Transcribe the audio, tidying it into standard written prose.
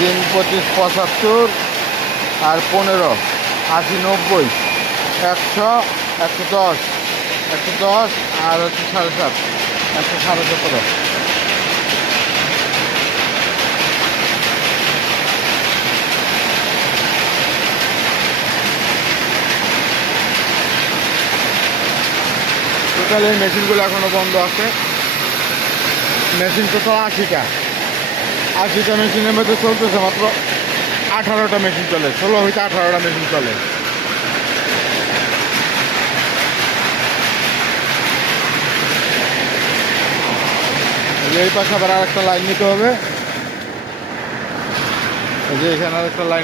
3, 25, 75 আর 15, 80, 90, 100, 110, 110 আর হচ্ছে 7.5, 117। টোটাল এই মেশিনগুলো এখনো বন্ধ আছে। Machine total 80টা। 80টা মেশিনের মধ্যে চলতেছে মাত্র 18টা মেশিন চলে, 16 হইতে 18টা মেশিন চলে। এই পাশে আবার আর একটা লাইন নিতে হবে, এই যে এখানে আর একটা লাইন